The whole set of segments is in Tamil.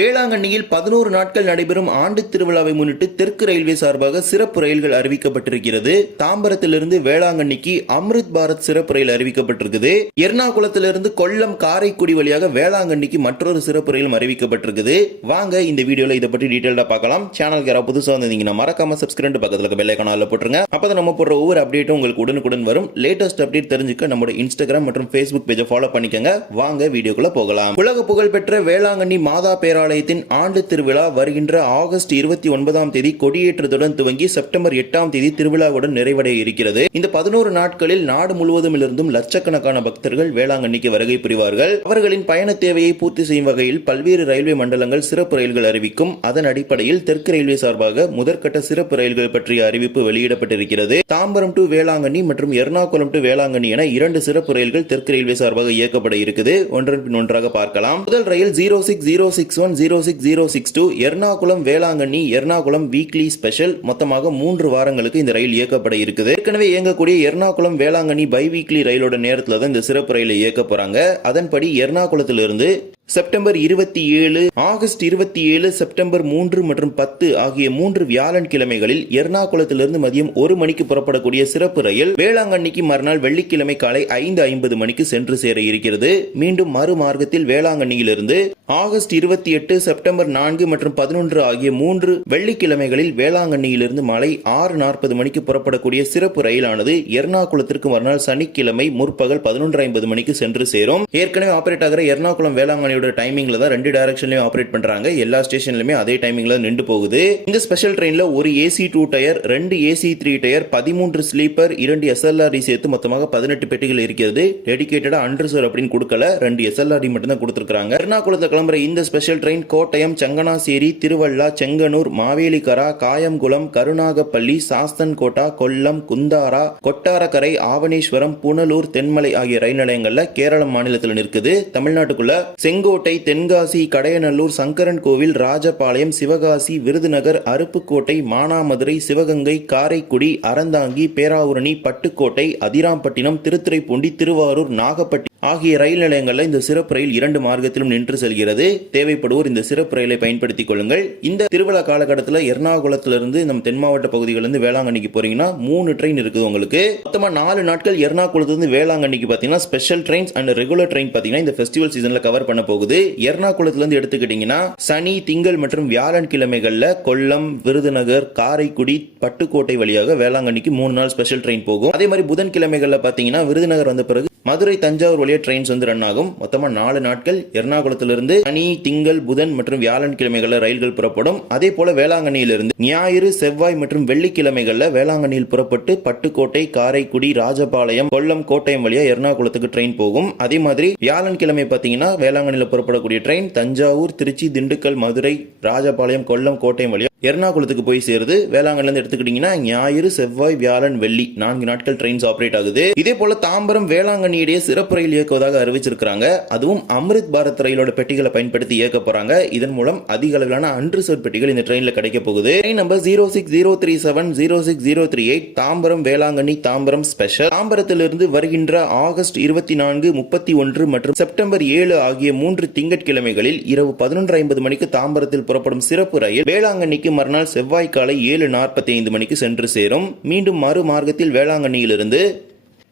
வேளாங்கண்ணியில் 11 நாட்கள் நடைபெறும் ஆண்டு திருவிழாவை முன்னிட்டு தெற்கு ரயில்வே சார்பாக சிறப்பு ரயில்கள் அறிவிக்கப்பட்டிருக்கிறது. தாம்பரத்திலிருந்து வேளாங்கண்ணிக்கு அம்ரித் பாரத் சிறப்பு ரயில் அறிவிக்கப்பட்டிருக்குது. எர்ணாகுளத்திலிருந்து கொல்லம் காரைக்குடி வழியாக வேளாங்கண்ணிக்கு மற்றொரு சிறப்பு ரயிலும் அறிவிக்கப்பட்டிருக்குது. வாங்க இந்த வீடியோல இதை பற்றி டீடைலா பார்க்கலாம். சேனலுக்கு யாராவது புதுசா வந்தீங்கன்னா மறக்காம சப்ஸ்கிரைப் பக்கத்துல இருக்க பெல் ஐகானை போட்டுருங்க. அப்பதான் நம்ம போடுற ஒவ்வொரு அப்டேட்டும் உங்களுக்கு உடனுக்குடன் வரும். லேட்டஸ்ட் அப்டேட் தெரிஞ்சுக்க நம்மளோட இன்ஸ்டாகிராம் மற்றும் ஃபேஸ்புக் பேஜை ஃபாலோ பண்ணிக்கங்க. வாங்க வீடியோக்குள்ள போகலாம். உலக புகழ்பெற்ற வேளாங்கண்ணி மாதா பேராலயத்தின் ஆண்டு திருவிழா வருகின்ற ஆகஸ்ட் 29ஆம் தேதி கொடியேற்றத்துடன் துவங்கி செப்டம்பர் 8ஆம் தேதி திருவிழாவுடன் நிறைவடைய இருக்கிறது. இந்த 11 நாட்களில் நாடு முழுவதும் இருந்தும் லட்சக்கணக்கான பக்தர்கள் வேளாங்கண்ணிக்கு வருகை புரிவார்கள். அவர்களின் பயண தேவையை பூர்த்தி செய்யும் வகையில் பல்வேறு ரயில்வே மண்டலங்கள் சிறப்பு ரயில்கள் அறிவிக்கும். அதன் அடிப்படையில் தெற்கு ரயில்வே சார்பாக முதற்கட்ட சிறப்பு ரயில்கள் பற்றிய அறிவிப்பு வெளியிடப்பட்டிருக்கிறது. தாம்பரம் டு வேளாங்கண்ணி மற்றும் எர்ணாகுளம் டு வேளாங்கண்ணி என 2 சிறப்பு ரயில்கள் தெற்கு ரயில்வே சார்பாக இயக்கப்பட இருக்குது. ஒன்றன் பின் ஒன்றாக பார்க்கலாம். முதல் ரயில் 06061 06062 எர்ணாகுளம் வேளாங்கண்ணி எர்ணாகுளம் வீக்லி ஸ்பெஷல். மொத்தமாக 3 வாரங்களுக்கு இந்த ரயில் இயக்கப்பட இருக்குது. ஏற்கனவே இயங்கக்கூடிய எர்ணாகுளம் வேளாங்கண்ணி பை வீக்லி ரயிலோட நேரத்தில் தான் இந்த சிறப்பு ரயிலை இயக்க போறாங்க. அதன்படி எர்ணாகுளத்திலிருந்து செப்டம்பர் 27, ஆகஸ்ட் 27, செப்டம்பர் 3 மற்றும் 10 ஆகிய 3 வியாழன் கிழமைகளில் எர்ணாகுளத்திலிருந்து மதியம் 1 மணிக்கு புறப்படக்கூடிய சிறப்பு ரயில் வேளாங்கண்ணிக்கு மறுநாள் வெள்ளிக்கிழமை காலை 5:50 மணிக்கு சென்று சேர இருக்கிறது. மீண்டும் மறுமார்க்கத்தில் வேளாங்கண்ணியிலிருந்து ஆகஸ்ட் 28, செப்டம்பர் 4 மற்றும் 11 ஆகிய 3 வெள்ளிக்கிழமைகளில் வேளாங்கண்ணியிலிருந்து மாலை 6:40 மணிக்கு புறப்படக்கூடிய சிறப்பு ரயிலானது எர்ணாகுளத்திற்கு மறுநாள் சனிக்கிழமை முற்பகல் 11:50 மணிக்கு சென்று சேரும். ஏற்கனவே ஆபரேட் ஆகிற எர்ணாகுளம் வேளாங்கண்ணி டைமிங்ல தான் 2 டைரக்ஷன்லயும் ஆபரேட் பண்றாங்க. எல்லா ஸ்டேஷன்லயுமே அதே டைமிங்ல நின்று போகுது. இந்த ஸ்பெஷல் ட்ரெயின்ல ஒரு AC 2 tier, 2 AC 3 tier, 13 sleeper, 2 SLRD சேர்த்து மொத்தமாக 18 பெட்டிகள் இருக்கிறது. டெடிகேட்டடா அன்ரிசர்வ் அப்படின்னு கொடுக்கல, 2 எஸ்எல்ஆர்டி மட்டும் தான் கொடுத்திருக்காங்க. எர்ணாகுளத்தை கிளம்புற இந்த ஸ்பெஷல் ட்ரெயின் கோட்டயம், சங்கனாசேரி, திருவள்ளா, செங்கனூர், மாவேலிக்கரா, காயம்குளம், கருணாகப்பள்ளி, சாஸ்தன்கோட்டா, கொல்லம், குந்தாரா, கொட்டாரக்கரை, ஆவணேஸ்வரம், புனலூர், தென்மலை ஆகிய ரயில் நிலையங்கள்ல கேரள மாநிலத்தில் நிற்குது. தமிழ்நாட்டுக்குள்ள செங்கோட்டை, தென்காசி, கடையநல்லூர், சங்கரன் கோவில், ராஜபாளையம், சிவகாசி, விருதுநகர், அருப்புக்கோட்டை, மானாமதுரை, சிவகங்கை, காரைக்குடி, அறந்தாங்கி, பேராவூரணி, பட்டுக்கோட்டை, அதிராம்பட்டினம், திருத்துறைப்பூண்டி, திருவாரூர், நாகப்பட்டி ஆகிய ரயில் நிலையங்களில் இந்த சிறப்பு ரயில் 2 மார்க்கத்திலும் நின்று செல்கிறது. தேவைப்படுவோர் இந்த சிறப்பு ரயிலை பயன்படுத்திக் கொள்ளுங்கள். இந்த திருவிழா காலகட்டத்தில் எர்ணாகுளத்திலிருந்து நம்ம தென் மாவட்ட பகுதிகளிலிருந்து வேளாங்கண்ணிக்கு போறீங்கன்னா 3 ட்ரெயின் இருக்குது உங்களுக்கு. மொத்தமா 4 நாட்கள் எர்ணாகுளத்திலிருந்து வேளாங்கண்ணிக்கு பாத்தீங்கன்னா special trains and regular train பாத்தீங்கன்னா இந்த ஃபெஸ்டிவல் சீசன்ல கவர் பண்ண போகுது. எர்ணாகுளத்திலிருந்து எடுத்துக்கிட்டீங்கன்னா சனி, திங்கள் மற்றும் வியாழன் கிழமைகள்ல கொல்லம், விருதுநகர், காரைக்குடி, பட்டுக்கோட்டை வழியாக வேளாங்கண்ணிக்கு 3 நாள் ஸ்பெஷல் ட்ரெயின் போகும். அதே மாதிரி புதன் கிழமைகள்ல பாத்தீங்கன்னா விருதுநகர் வந்த பிறகு மதுரை, தஞ்சாவூர் வழியா ட்ரெயின்ஸ் வந்து ரன் ஆகும். மொத்தமா 4 நாட்கள் எர்ணாகுளத்திலிருந்து சனி, திங்கள், புதன் மற்றும் வியாழன் கிழமைகள்ல ரயில்கள் புறப்படும். அதே போல வேளாங்கண்ணியிலிருந்து ஞாயிறு, செவ்வாய் மற்றும் வெள்ளிக்கிழமைகள்ல வேளாங்கண்ணியில் புறப்பட்டு பட்டுக்கோட்டை, காரைக்குடி, ராஜபாளையம், கொல்லம், கோட்டயம் வழியா எர்ணாகுளத்துக்கு ட்ரெயின் போகும். அதே மாதிரி வியாழன் கிழமை பாத்தீங்கன்னா வேளாங்கண்ணியில் புறப்படக்கூடிய ட்ரெயின் தஞ்சாவூர், திருச்சி, திண்டுக்கல், மதுரை, ராஜபாளையம், கொல்லம், கோட்டயம் வழியா எர்ணாகுளத்துக்கு போய் சேருது. வேளாங்கண்ணில எடுத்துக்கிட்டீங்கன்னா ஞாயிறு, செவ்வாய், வியாழன், வெள்ளி 4 நாட்கள் ட்ரெயின்ஸ் ஆபரேட் ஆகுது. இதே போல தாம்பரம் வேளாங்கண்ணியிடையே சிறப்பு ரயில் இயக்குவதாக அறிவிச்சிருக்காங்க. அதுவும் அம்ரித் பாரத் ரயிலோட பெட்டிகளை பயன்படுத்தி இயக்க போறாங்க. இதன் மூலம் அதிக அளவிலான அன்ரிசர்வ் பெட்டிகள் இந்த ட்ரெயின்ல கிடைக்க போகுது. Train number 06037 06038 Tambaram Velankanni Tambaram special. தாம்பரத்திலிருந்து வருகின்ற ஆகஸ்ட் 24, 31 மற்றும் செப்டம்பர் 7 ஆகிய 3 திங்கட்கிழமைகளில் இரவு 11:50 மணிக்கு தாம்பரத்தில் புறப்படும் சிறப்பு ரயில் வேளாங்கண்ணிக்கு மறுநாள் செவ்வாய் காலை 7:45 மணிக்கு சென்று சேரும். மீண்டும் மறுமார்க்கத்தில் வேளாங்கண்ணியிலிருந்து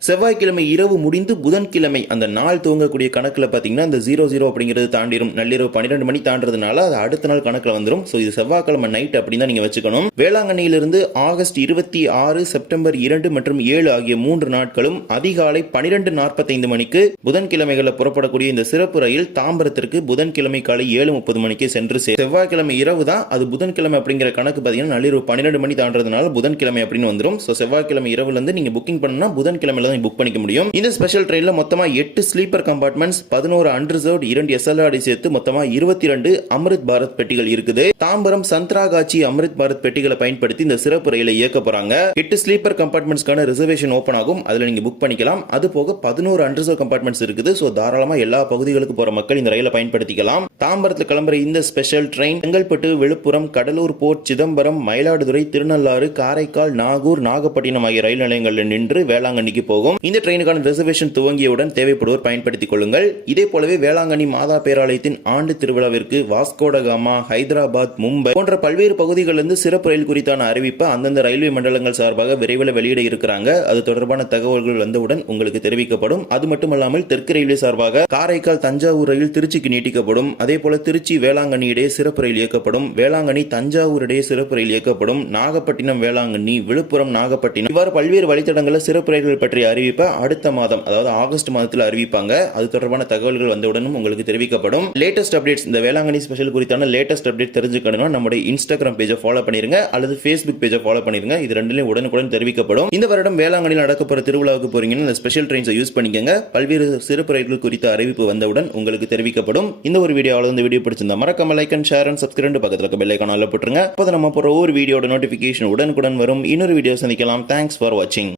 செவ்வாய்க்கிழமை இரவு முடிந்து புதன்கிழமை அந்த நாள் துவங்கக்கூடிய கணக்குல பாத்தீங்கன்னா இந்த 00 அப்படிங்கிறது தாண்டிடும். நள்ளிரவு 12 மணி தாண்டறதுனால அது அடுத்த நாள் கணக்குல வந்துடும். சோ இது செவ்வாய்க்கிழமை நைட் அப்படின்னு தான் நீங்க வச்சுக்கணும். வேளாங்கண்ணியிலிருந்து ஆகஸ்ட் 26, செப்டம்பர் 2 மற்றும் 7 ஆகிய 3 நாட்களும் அதிகாலை 12:45 மணிக்கு புதன்கிழமைகளில் புறப்படக்கூடிய இந்த சிறப்பு ரயில் தாம்பரத்திற்கு புதன்கிழமை காலை 7:30 மணிக்கு சென்று சேரும். செவ்வாய்க்கிழமை இரவு தான் அது புதன்கிழமை அப்படிங்கிற கணக்கு பாத்தீங்கன்னா நள்ளிரவு 12 மணி தாண்டறதுனால புதன்கிழமை அப்படின்னு வந்துடும். சோ செவ்வாய்க்கிழமை இரவுல இருந்து நீங்க புக்கிங் பண்ணா புதன்கிழமை புக் பண்ணிக்க முடியும். இந்த ஸ்பெஷல் ட்ரெயின்ல மொத்தமா 8 ஸ்லீப்பர் கம்பார்ட்மெண்ட்ஸ், 11 அன்ரிசர்வ்ட், 2 எஸ்எல்ஆர்டி சேர்த்து மொத்தமா 22 அம்ரித் பாரத் பெட்டிகள் இருக்குது. தாம்பரம் சந்திராகாச்சி அம்ரித் பாரத் பெட்டிகளை பயன்படுத்தி இந்த சிறப்பு ரயிலை இயக்க போறாங்க. 8 ஸ்லீப்பர் கம்பார்ட்மெண்ட்ஸ்க்கான ரிசர்வேஷன் ஓபன் ஆகும். அதுல நீங்க புக் பண்ணிக்கலாம். அது போக 11 அன்ரிசர்வ் கம்பார்ட்மெண்ட்ஸ் இருக்குது. சோ தாராளமா எல்லா பகுதிகளுக்கு போற மக்கள் இந்த ரயிலை பயன்படுத்திக்கலாம். தாம்பரத்தில் கிளம்புற இந்த special train Chengalpattu, Villupuram, Cuddalore port, Chidambaram, Mayiladuthurai, Thirunallar, Karaikal, Nagore, Nagapattinam ஆகிய ரயில் நிலையங்களில் நின்று வேளாங்கண்ணிக்கு போகும். போகும். இந்த ட்ரெயினுக்கான ரிசர்வேஷன் துவங்கியவுடன் தேவைப்படுவோர் பயன்படுத்திக் கொள்ளுங்கள். இதே போலவே வேளாங்கண்ணி மாதா பேராலயத்தின் ஆண்டு திருவிழாவிற்கு வாஸ்கோடகாமா, ஹைதராபாத், மும்பை போன்ற பல்வேறு பகுதிகளிலிருந்து சிறப்பு ரயில் குறித்தான அறிவிப்பை அந்தந்த ரயில்வே மண்டலங்கள் சார்பாக விரைவில் வெளியிட இருக்கிறாங்க. அது தொடர்பான தகவல்கள் வந்தவுடன் உங்களுக்கு தெரிவிக்கப்படும். அது மட்டுமல்லாமல் தெற்கு ரயில்வே சார்பாக காரைக்கால் தஞ்சாவூர் ரயில் திருச்சிக்கு நீட்டிக்கப்படும். அதே போல திருச்சி வேளாங்கண்ணி இடையே சிறப்பு ரயில் இயக்கப்படும். வேளாங்கண்ணி தஞ்சாவூர் இடையே சிறப்பு ரயில் இயக்கப்படும். நாகப்பட்டினம் வேளாங்கண்ணி, விழுப்புரம் நாகப்பட்டினம் இவ்வாறு பல்வேறு வழித்தடங்களில் சிறப்பு ரயில்கள் பற்றிய அறிவிப்பை அடுத்த மாதம், அதாவது ஆகஸ்ட் மாதத்தில் அறிவிப்பாங்க. அது தொடர்பான தகவல்கள் வந்தவுடனும் உங்களுக்கு தெரிவிக்கப்படும். லேட்டஸ்ட் அப்டேட்ஸ், இந்த வேளாங்கண்ணி ஸ்பெஷல் குறித்தான லேட்டஸ்ட் அப்டேட் தெரிஞ்சுக்கணும்னா நம்முடைய இன்ஸ்டாகிராம் பேஜை ஃபாலோ பண்ணிருங்க அல்லது ஃபேஸ்புக் பேஜை ஃபாலோ பண்ணிருங்க. இது ரெண்டிலும் உடனுக்குடன் தெரிவிக்கப்படும். இந்த வருடம் வேளாங்கண்ணியில் நடக்கப்போற திருவிழாவுக்கு போறீங்கன்னா இந்த ஸ்பெஷல் ட்ரெயின்ஸை யூஸ் பண்ணிக்கங்க. பல்வேறு சிறப்பு ரயில்கள் குறித்த அறிவிப்பு வந்தவுடன் உங்களுக்கு தெரிவிக்கப்படும். இந்த ஒரு வீடியோவில் இந்த வீடியோ பிடிச்சிருந்தா மறக்காம like and share and subscribe பக்கத்துல இருக்க பெல் ஐகான் ஆல்ல போட்டுருங்க. அப்போ நம்ம போற ஒரு வீடியோட நோட்டிபிகேஷன் உடனுக்குடன் வரும். இன்னொரு வீடியோ சந்திக்கலாம். தேங்க்ஸ் ஃபார் வாட்சிங்.